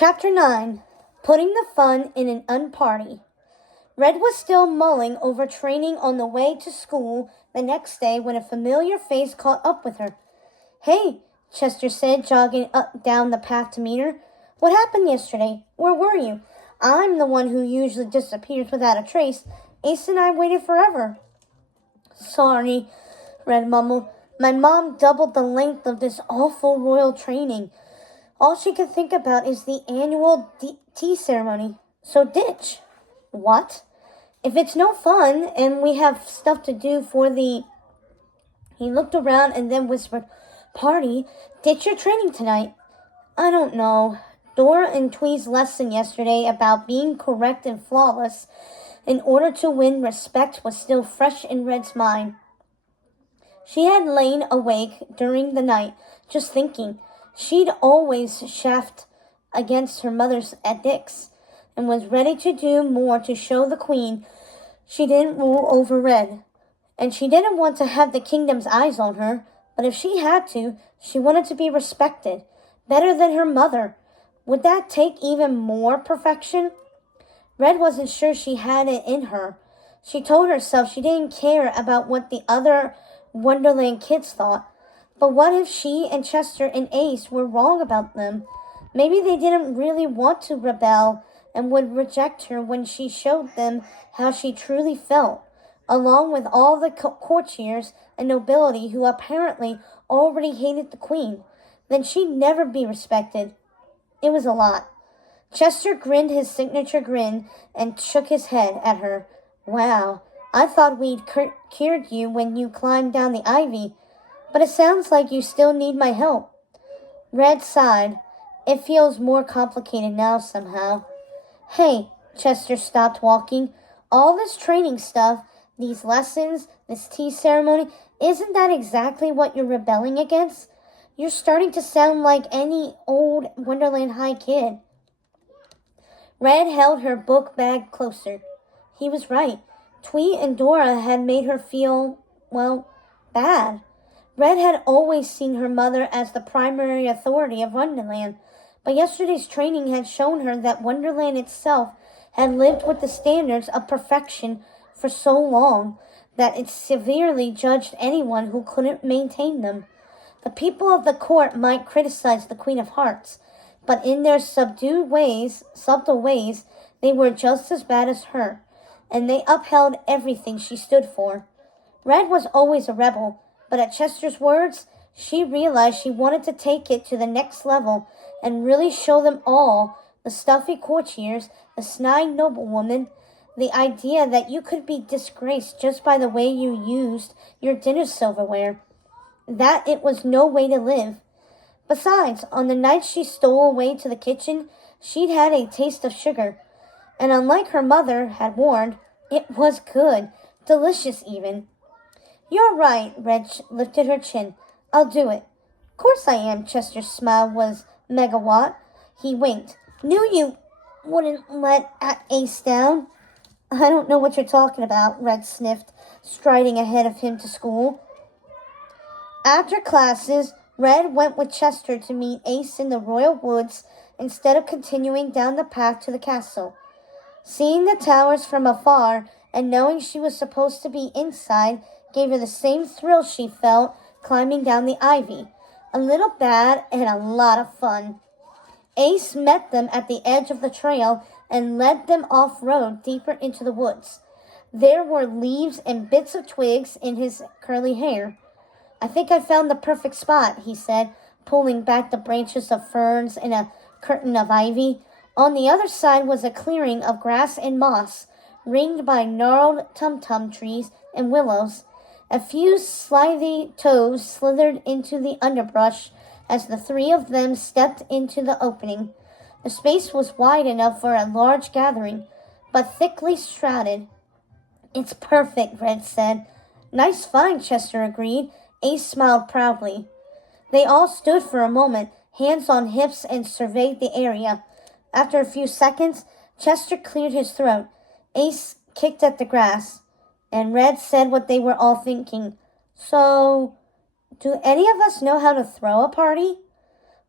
Chapter 9. Putting the fun in an unparty. Red was still mulling over training on the way to school the next day when a familiar face caught up with her. "Hey," Chester said, jogging down the path to meet her. "What happened yesterday? Where were you? I'm the one who usually disappears without a trace. Ace and I waited forever." "Sorry," Red mumbled. "My mom doubled the length of this awful royal training. All she can think about is the annual tea ceremony. So ditch." "What?" "If it's no fun and we have stuff to do for the..." He looked around and then whispered, "Party? Ditch your training tonight." "I don't know." Dora and Twee's lesson yesterday about being correct and flawless in order to win respect was still fresh in Red's mind. She had lain awake during the night, just thinking. She'd always chafed against her mother's edicts, and was ready to do more to show the Queen she didn't rule over Red. And she didn't want to have the kingdom's eyes on her, but if she had to, she wanted to be respected, better than her mother. Would that take even more perfection? Red wasn't sure she had it in her. She told herself she didn't care about what the other Wonderland kids thought. But what if she and Chester and Ace were wrong about them? Maybe they didn't really want to rebel and would reject her when she showed them how she truly felt, along with all the courtiers and nobility who apparently already hated the Queen. Then she'd never be respected. It was a lot. Chester grinned his signature grin and shook his head at her. "Wow, I thought we'd cured you when you climbed down the ivy. But it sounds like you still need my help." Red sighed. "It feels more complicated now somehow." "Hey," Chester stopped walking. "All this training stuff, these lessons, this tea ceremony, isn't that exactly what you're rebelling against? You're starting to sound like any old Wonderland High kid." Red held her book bag closer. He was right. Twee and Dora had made her feel, well, bad. Red had always seen her mother as the primary authority of Wonderland, but yesterday's training had shown her that Wonderland itself had lived with the standards of perfection for so long that it severely judged anyone who couldn't maintain them. The people of the court might criticize the Queen of Hearts, but in their subtle ways, they were just as bad as her, and they upheld everything she stood for. Red was always a rebel, but at Chester's words, she realized she wanted to take it to the next level and really show them all, the stuffy courtiers, the snide noblewoman, the idea that you could be disgraced just by the way you used your dinner silverware, that it was no way to live. Besides, on the night she stole away to the kitchen, she'd had a taste of sugar, and unlike her mother had warned, it was good, delicious even. "You're right," Red lifted her chin. "I'll do it." "Course I am." Chester's smile was megawatt. He winked. "Knew you wouldn't let Ace down." "I don't know what you're talking about," Red sniffed, striding ahead of him to school. After classes, Red went with Chester to meet Ace in the royal woods instead of continuing down the path to the castle. Seeing the towers from afar and knowing she was supposed to be inside gave her the same thrill she felt climbing down the ivy. A little bad and a lot of fun. Ace met them at the edge of the trail and led them off-road deeper into the woods. There were leaves and bits of twigs in his curly hair. "I think I found the perfect spot," he said, pulling back the branches of ferns and a curtain of ivy. On the other side was a clearing of grass and moss, ringed by gnarled tum-tum trees and willows. A few slithy toes slithered into the underbrush as the three of them stepped into the opening. The space was wide enough for a large gathering, but thickly shrouded. "It's perfect," Red said. "Nice find," Chester agreed. Ace smiled proudly. They all stood for a moment, hands on hips, and surveyed the area. After a few seconds, Chester cleared his throat. Ace kicked at the grass, and Red said what they were all thinking. "So, do any of us know how to throw a party?"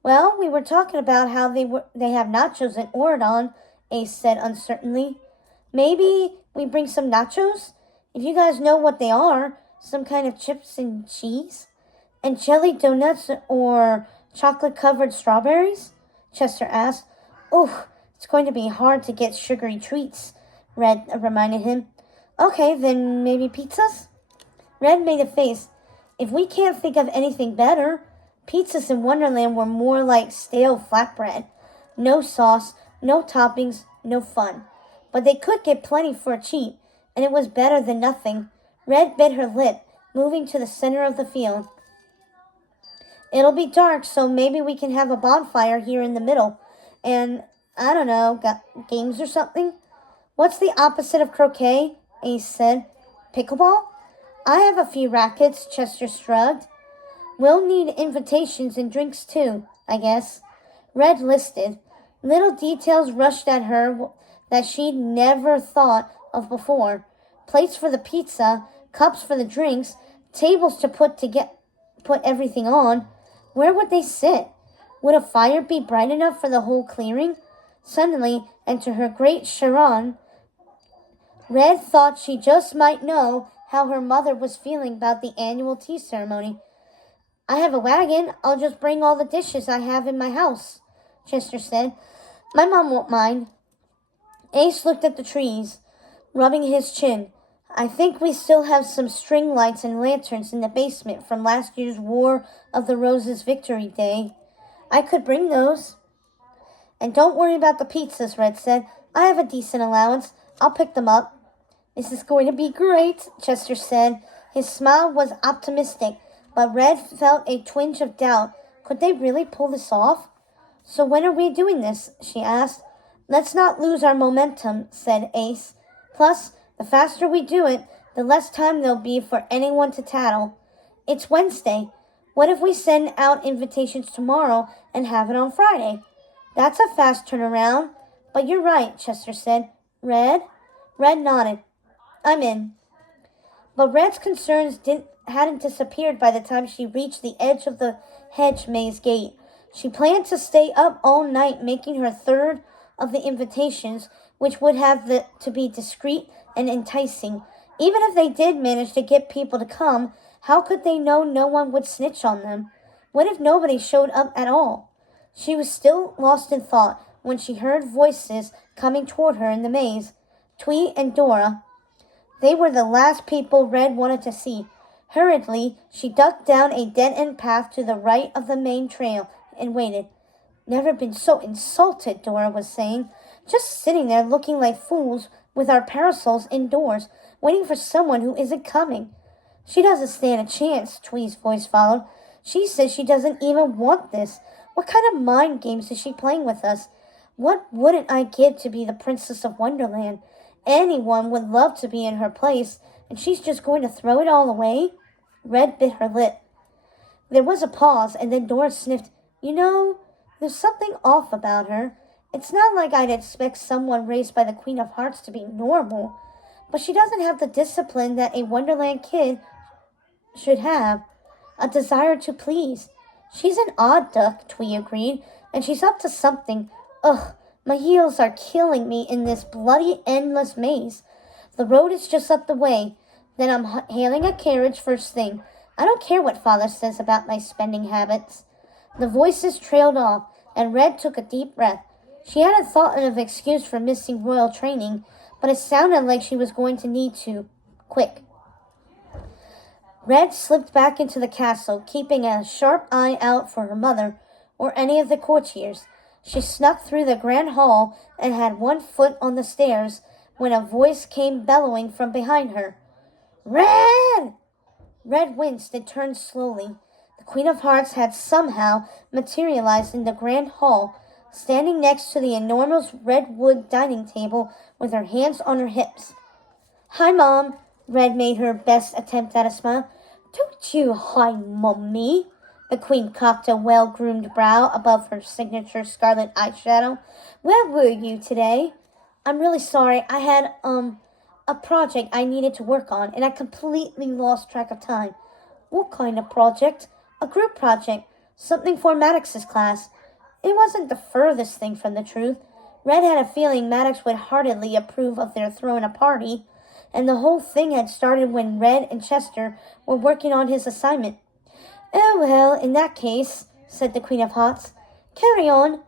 Well, we were talking about how they have nachos in Oregon, Ace said uncertainly. Maybe we bring some nachos? If you guys know what they are, some kind of chips and cheese? And jelly donuts or chocolate-covered strawberries? Chester asked. Oh, it's going to be hard to get sugary treats, Red reminded him. Okay, then maybe pizzas? Red made a face. If we can't think of anything better, pizzas in Wonderland were more like stale flatbread. No sauce, no toppings, no fun. But they could get plenty for cheap, and it was better than nothing. Red bit her lip, moving to the center of the field. It'll be dark, so maybe we can have a bonfire here in the middle. And, I don't know, games or something? What's the opposite of croquet? Ace said. Pickleball? I have a few rackets, Chester shrugged. We'll need invitations and drinks too, I guess. Red listed. Little details rushed at her that she'd never thought of before. Plates for the pizza, cups for the drinks, tables to put everything on. Where would they sit? Would a fire be bright enough for the whole clearing? Suddenly, and to her great chagrin, Red thought she just might know how her mother was feeling about the annual tea ceremony. I have a wagon. I'll just bring all the dishes I have in my house, Chester said. My mom won't mind. Ace looked at the trees, rubbing his chin. I think we still have some string lights and lanterns in the basement from last year's War of the Roses Victory Day. I could bring those. And don't worry about the pizzas, Red said. I have a decent allowance. I'll pick them up. This is going to be great, Chester said. His smile was optimistic, but Red felt a twinge of doubt. Could they really pull this off? So when are we doing this? She asked. Let's not lose our momentum, said Ace. Plus, the faster we do it, the less time there'll be for anyone to tattle. It's Wednesday. What if we send out invitations tomorrow and have it on Friday? That's a fast turnaround. But you're right, Chester said. Red? Red nodded. I'm in. But Red's concerns hadn't disappeared by the time she reached the edge of the hedge maze gate. She planned to stay up all night making her third of the invitations, which would have to be discreet and enticing. Even if they did manage to get people to come, how could they know no one would snitch on them? What if nobody showed up at all? She was still lost in thought when she heard voices coming toward her in the maze. Twee and Dora. They were the last people Red wanted to see. Hurriedly, she ducked down a dead-end path to the right of the main trail and waited. Never been so insulted, Dora was saying. Just sitting there looking like fools with our parasols indoors, waiting for someone who isn't coming. She doesn't stand a chance, Twee's voice followed. She says she doesn't even want this. What kind of mind games is she playing with us? What wouldn't I give to be the Princess of Wonderland? Anyone would love to be in her place, and she's just going to throw it all away? Red bit her lip. There was a pause, and then Dora sniffed. You know, there's something off about her. It's not like I'd expect someone raised by the Queen of Hearts to be normal, but she doesn't have the discipline that a Wonderland kid should have, a desire to please. She's an odd duck, Twee agreed, and she's up to something. Ugh, my heels are killing me in this bloody endless maze. The road is just up the way. Then I'm hailing a carriage first thing. I don't care what Father says about my spending habits. The voices trailed off, and Red took a deep breath. She hadn't thought of an excuse for missing royal training, but it sounded like she was going to need to. Quick. Red slipped back into the castle, keeping a sharp eye out for her mother or any of the courtiers. She snuck through the grand hall and had one foot on the stairs when a voice came bellowing from behind her. Red! Red winced and turned slowly. The Queen of Hearts had somehow materialized in the grand hall, standing next to the enormous redwood dining table with her hands on her hips. Hi, Mom. Red made her best attempt at a smile. Don't you hi, Mummy. The Queen cocked a well-groomed brow above her signature scarlet eyeshadow. Where were you today? I'm really sorry. I had, a project I needed to work on, and I completely lost track of time. What kind of project? A group project. Something for Maddox's class. It wasn't the furthest thing from the truth. Red had a feeling Maddox would heartily approve of their throwing a party, and the whole thing had started when Red and Chester were working on his assignment. Oh, well, in that case, said the Queen of Hearts, carry on.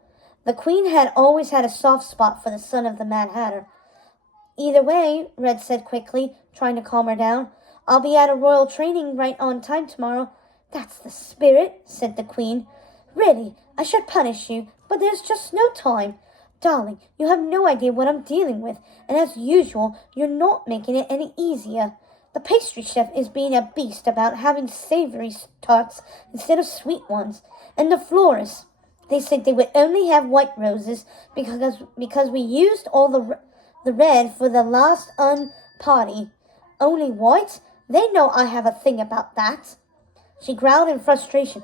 The Queen had always had a soft spot for the son of the Mad Hatter. Either way, Red said quickly, trying to calm her down, I'll be at a royal training right on time tomorrow. That's the spirit, said the Queen. Really, I should punish you, but there's just no time. Darling, you have no idea what I'm dealing with, and as usual, you're not making it any easier. The pastry chef is being a beast about having savory tarts instead of sweet ones, and the florist, they said they would only have white roses because we used all the red for the last party. Only white? They know I have a thing about that. She growled in frustration.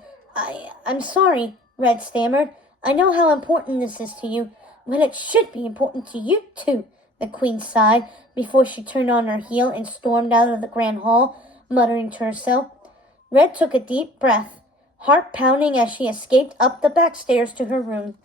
I'm sorry, Red stammered. I know how important this is to you. Well, it should be important to you, too, the Queen sighed before she turned on her heel and stormed out of the grand hall, muttering to herself. Red took a deep breath, heart pounding as she escaped up the back stairs to her room.